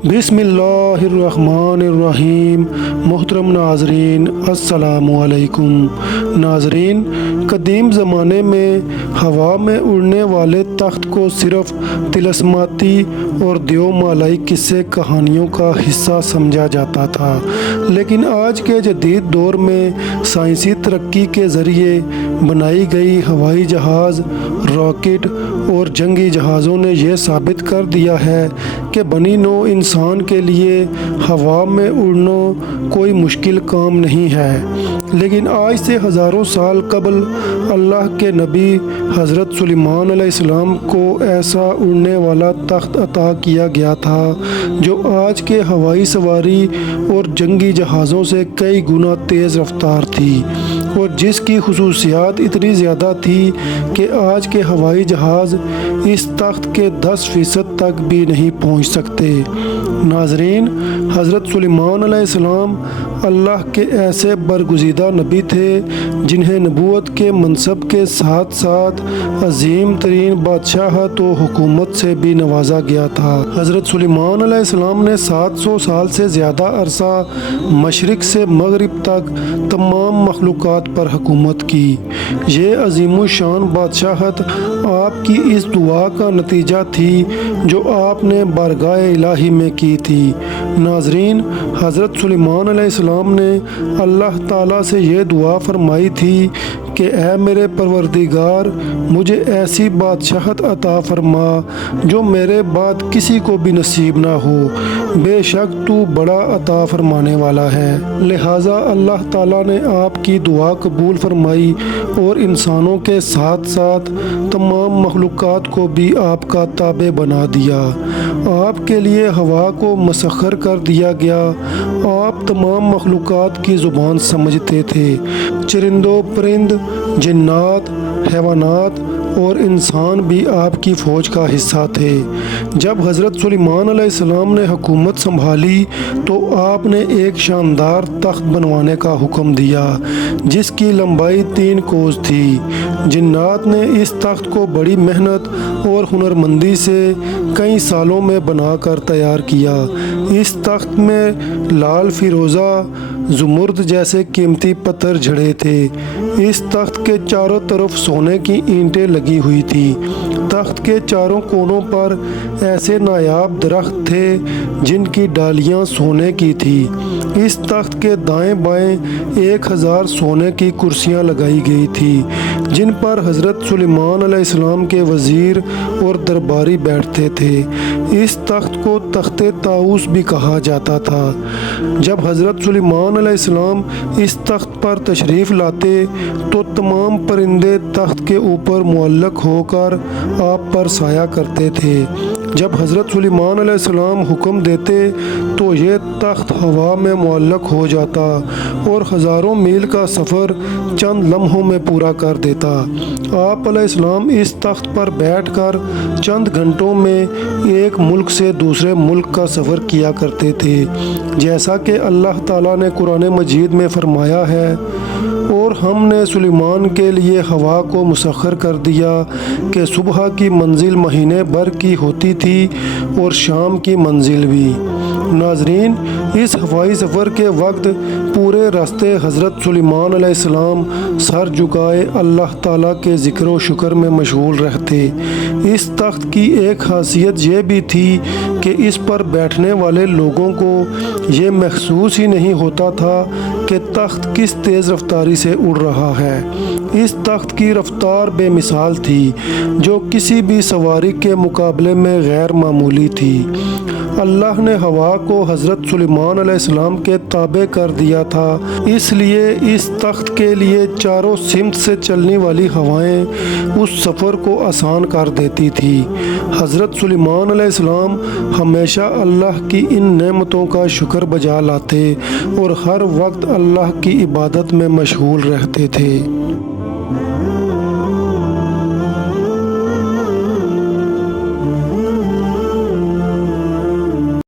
बिस्मिल्लाहिर्रहमानिर्रहीम। मोहतरम नाजरीन, अस्सलामु अलैकुम। नाजरीन, कदीम ज़माने में हवा में उड़ने वाले तख्त को सिर्फ तिलस्माती और देवमालाई किस्से कहानियों का हिस्सा समझा जाता था, लेकिन आज के जदीद दौर में साइंसी तरक्की के ज़रिए बनाई गई हवाई जहाज़, रॉकेट और जंगी जहाज़ों ने यह साबित कर दिया है कि बनी नौ इंसान के लिए हवा में उड़ना कोई मुश्किल काम नहीं है। लेकिन आज से हज़ारों साल कबल अल्लाह के नबी हज़रत सुलेमान अलैहिस्सलाम को ऐसा उड़ने वाला तख्त अता किया गया था जो आज के हवाई सवारी और जंगी जहाज़ों से कई गुना तेज़ रफ्तार थी, और जिसकी खुसूसियात इतनी ज़्यादा थी कि आज के हवाई जहाज़ इस तख्त के 10% तक भी नहीं पहुंच सकते। नाजरीन, हज़रत सुलेमान अलैहिस्सलाम अल्लाह के ऐसे बरगुज़ीदा नबी थे जिन्हें नबूवत के मनसब के साथ साथ अजीम तरीन बादशाहत व हुकूमत से भी नवाजा गया था। हज़रत सुलेमान अलैहिस्सलाम ने 700 साल से ज़्यादा अरसा मशरिक़ से मगरिब तक तमाम मखलूक़ात पर हुकूमत की। ये अजीमुशान बादशाहत आपकी इस दुआ का नतीजा थी जो आपने बारगाह इलाही में की थी। नाजरीन, हज़रत सुलेमान अलैहिस्सलाम ने अल्लाह ताला से ये दुआ फरमाई थी कि ऐ मेरे परवरदिगार, मुझे ऐसी बादशाहत अता फरमा जो मेरे बाद किसी को भी नसीब ना हो। बेशक तू बड़ा अता फरमाने वाला है। लिहाजा अल्लाह ताला ने आपकी दुआ कबूल फरमाई और इंसानों के साथ साथ तमाम मखलूक़ात को भी आपका ताबे बना दिया। आपके लिए हवा को मसख्खर कर दिया गया। आप तमाम मखलूक़ात की ज़ुबान समझते थे। चरिंदों परिंद, जिन्नात, हैवानात और इंसान भी आपकी फ़ौज का हिस्सा थे। जब हज़रत सुलेमान अलैहिस्सलाम ने हुकूमत संभाली तो आपने एक शानदार तख्त बनवाने का हुक्म दिया जिसकी लंबाई 3 कोस थी। जिन्नात ने इस तख्त को बड़ी मेहनत और हुनरमंदी से कई सालों में बनाकर तैयार किया। इस तख्त में लाल फिरोज़ा, ज़ुमुर्द जैसे कीमती पत्थर जड़े थे। इस तख्त के चारों तरफ सोने की ईंटें लगी हुई थी। तख्त के चारों कोनों पर ऐसे नायाब दरख्त थे जिनकी डालियां सोने की थी। इस तख्त के दाएं बाएं 1000 सोने की कुर्सियां लगाई गई थी जिन पर हज़रत सुलेमान अलैहिस्सलाम के वज़ीर और दरबारी बैठते थे। इस तख्त को तख्ते ताऊस भी कहा जाता था। जब हज़रत सुलेमान अलैहिस्सलाम इस तख्त पर तशरीफ़ लाते तो तमाम परिंदे तख्त के ऊपर मुअल्लक होकर आप पर साया करते थे। जब हज़रत सुलेमान अलैहिस्सलाम हुक्म देते तो ये तख्त हवा में मुअल्लक हो जाता और हज़ारों मील का सफ़र चंद लम्हों में पूरा कर देता। आप अलैहिस्सलाम इस तख्त पर बैठकर चंद घंटों में एक मुल्क से दूसरे मुल्क का सफ़र किया करते थे, जैसा कि अल्लाह ताला ने कुरान मजीद में फरमाया है, और हमने सुलेमान के लिए हवा को मुसख्खर कर दिया कि सुबह की मंजिल महीने भर की होती थी और शाम की मंजिल भी। नाजरीन, इस हवाई सफ़र के वक्त पूरे रास्ते हज़रत सुलेमान अलैहिस्सलाम सर झुकाए अल्लाह ताला के ज़िक्र व शुक्र में मशगूल रहते। इस तख्त की एक खासियत ये भी थी कि इस पर बैठने वाले लोगों को ये महसूस ही नहीं होता था कि तख्त किस तेज़ रफ्तारी से उड़ रहा है। इस तख्त की रफ्तार बेमिसाल थी जो किसी भी सवारी के मुकाबले में गैर मामूली थी। अल्लाह ने हवा को हज़रत सुलेमान अलैहिस्सलाम के ताबे कर दिया था, इसलिए इस तख्त के लिए चारों सिमत से चलने वाली हवाएं उस सफ़र को आसान कर देती थी। हज़रत सुलेमान अलैहिस्सलाम हमेशा अल्लाह की इन नेमतों का शुक्र बजा लाते और हर वक्त अल्लाह की इबादत में मशगूल रहते थे।